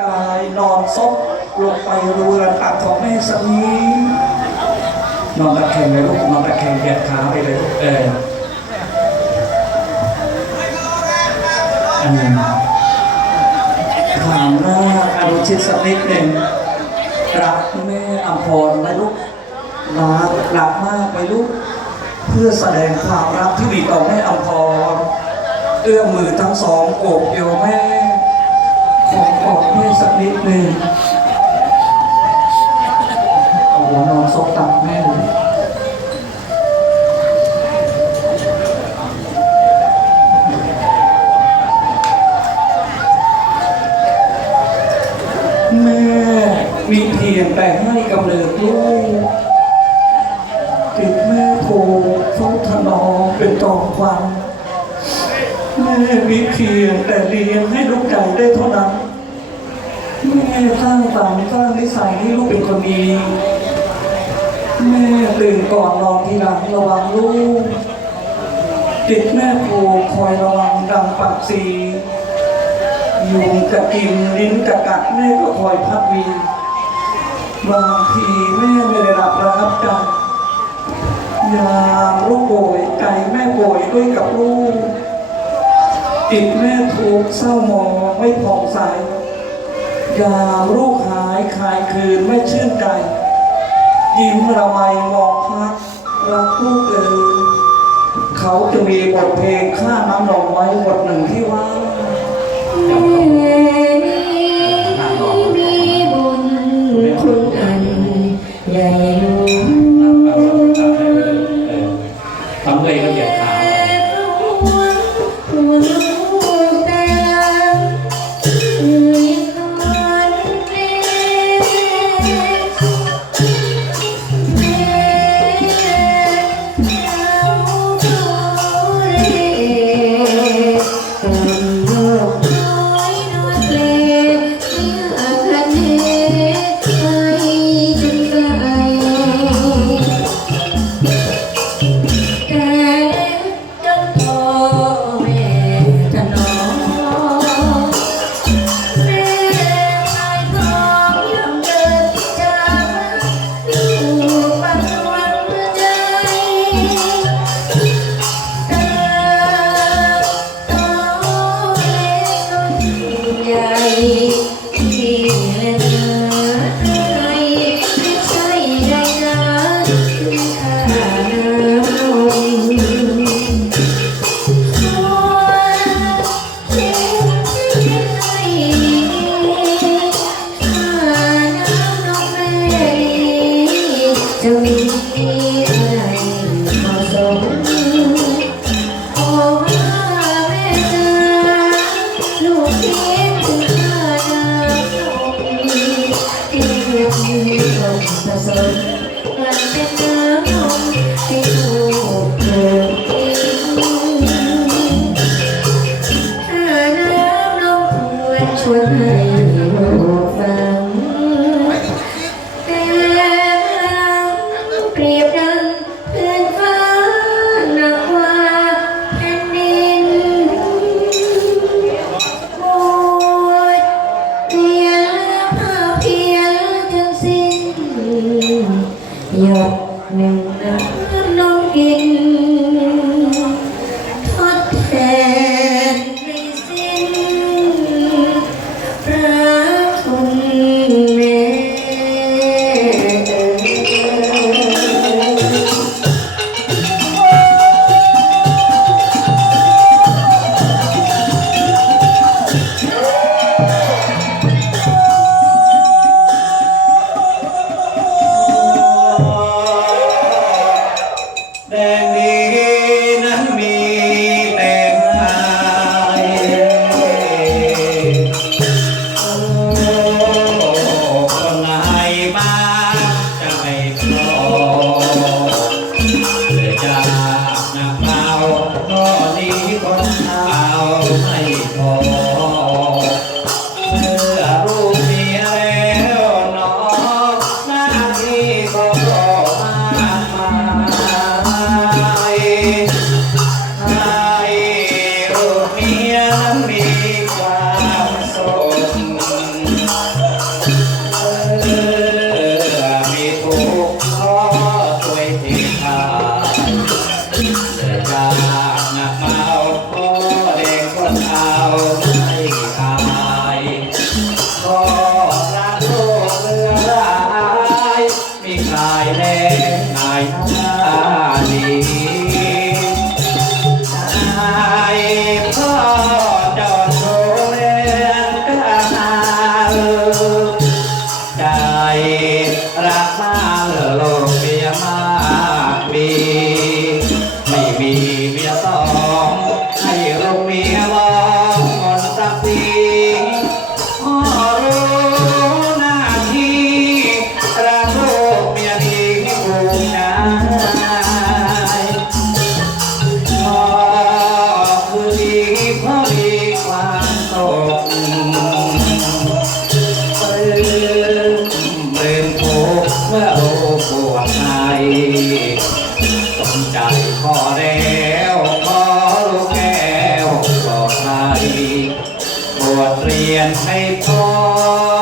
กายนอนซบลงไปรูระตักของแม่สมีนอนตะแคงเลยลูกนอนตะแคงเหยียดขาไปเลยลูกเอออันหนึ่งถามหน้าอนุชิตสักนิดหนึ่งรักแม่อภรไหมลูกรักรักมากไหมลูกเพื่อแสดงความรักที่มีต่อแม่อภรเอื้อมมือทั้งสองโอบเอวแม่ข อกอดแม่สักนิดหนึ่งโอ้โหนอนซบตักแม่เลยแม่มีเพียงแต่ให้กำเนิดลูกติดแม่โพเฝ้าถนอมเป็นตองควันแม่มีเพียงแต่เลี้ยงให้ลูกใจได้เท่านั้น ม่สร้างฝันสร้างนิสัยให้ลูกเป็นคนดีแม่ตื่นก่อนนอนทีหลังระวังลูกติดแม่โพคอยระวังดังปากสียุงกะกินลิ้นกะกัดแม่ก็คอยพัดวีบางทีแม่ไม่ได้รับระงับใจยามลูกป่วยใจแม่ป่วยด้วยกับลูกจิตแม่ทุกเศร้าหมองไม่ผ่องใส ยามลูกหายคลายคืนไม่ชื่นใจ ยิ้มระไมมองพักรักลูกเอ๋ยเขาจะมีบทเพลงข้าน้ำนองไว้บทหนึ่งที่ว่า หยดหนึ่งน้ำนมกิน Then we ficar só. มา เรียนให้พอ